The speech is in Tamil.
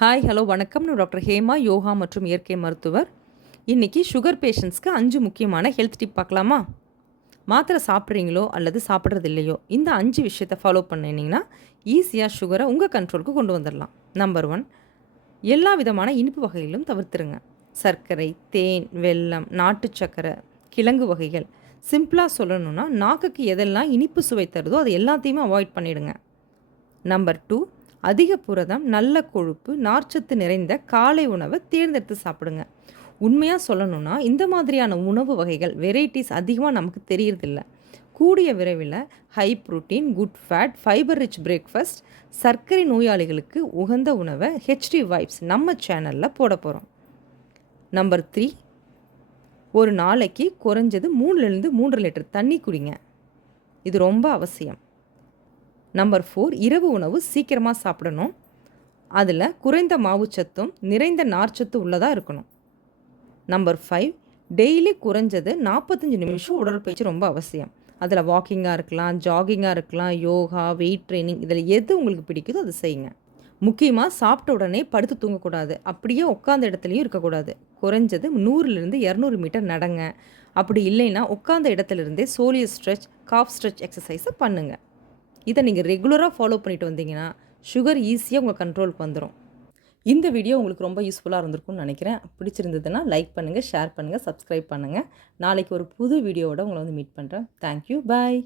ஹாய் ஹலோ வணக்கம். நான் டாக்டர் ஹேமா, யோகா மற்றும் இயற்கை மருத்துவர். இன்றைக்கி சுகர் பேஷண்ட்ஸ்க்கு 5 முக்கியமான ஹெல்த் டிப் பார்க்கலாமா? மாத்திரை சாப்பிட்றீங்களோ அல்லது சாப்பிட்றது இல்லையோ, இந்த 5 விஷயத்தை ஃபாலோ பண்ணினீங்கன்னா ஈஸியாக சுகரை உங்கள் கண்ட்ரோலுக்கு கொண்டு வந்துடலாம். நம்பர் 1, எல்லா விதமான இனிப்பு வகைகளும் தவிர்த்துருங்க. சர்க்கரை, தேன், வெல்லம், நாட்டு சர்க்கரை, கிழங்கு வகைகள். சிம்பிளாக சொல்லணும்னா நாக்குக்கு எதெல்லாம் இனிப்பு சுவை தருதோ அது எல்லாத்தையுமே அவாய்ட் பண்ணிவிடுங்க. நம்பர் 2, அதிக புரதம், நல்ல கொழுப்பு, நார்ச்சத்து நிறைந்த காலை உணவை தேர்ந்தெடுத்து சாப்பிடுங்க. உண்மையாக சொல்லணும்னா இந்த மாதிரியான உணவு வகைகள் வெரைட்டிஸ் அதிகமாக நமக்கு தெரியறதில்ல. கூடிய விரைவில் high protein, good fat, fibre rich breakfast, சர்க்கரை நோயாளிகளுக்கு உகந்த உணவை ஹெச்டி வைப்ஸ் நம்ம சேனலில் போட போகிறோம். நம்பர் 3, ஒரு நாளைக்கு குறைஞ்சது 3லேருந்து 3 லிட்டர் தண்ணி குடிங்க. இது ரொம்ப அவசியம். நம்பர் 4, இரவு உணவு சீக்கிரமாக சாப்பிடணும். அதில் குறைந்த மாவுச்சத்தும் நிறைந்த நார்ச்சத்து உள்ளதாக இருக்கணும். நம்பர் 5, டெய்லி குறைஞ்சது 45 நிமிஷம் உடற்பயிற்சி ரொம்ப அவசியம். அதில் வாக்கிங்காக இருக்கலாம், ஜாகிங்காக இருக்கலாம், யோகா, வெயிட் ட்ரைனிங், இதில் எது உங்களுக்கு பிடிக்குதோ அதை செய்யுங்க. முக்கியமாக சாப்பிட்ட உடனே படுத்து தூங்கக்கூடாது. அப்படியே உட்காந்த இடத்துலையும் இருக்கக்கூடாது. குறைஞ்சது 100லேருந்து 200 மீட்டர் நடங்க. அப்படி இல்லைன்னா உட்காந்த இடத்துலேருந்தே சோலியஸ் ஸ்ட்ரெச், காஃப் ஸ்ட்ரெச் எக்ஸசைஸை பண்ணுங்கள். இதை நீங்கள் ரெகுலராக ஃபாலோ பண்ணிட்டு வந்தீங்கன்னா சுகர் ஈஸியாக உங்கள் கண்ட்ரோலுக்கு வந்துடும். இந்த வீடியோ உங்களுக்கு ரொம்ப யூஸ்ஃபுல்லாக இருந்திருக்கும்னு நினைக்கிறேன். பிடிச்சிருந்ததுன்னா லைக் பண்ணுங்கள், ஷேர் பண்ணுங்கள், சப்ஸ்கிரைப் பண்ணுங்கள். நாளைக்கு ஒரு புது வீடியோவோட உங்களை மீட் பண்ணுறேன். தேங்க்யூ, பாய்.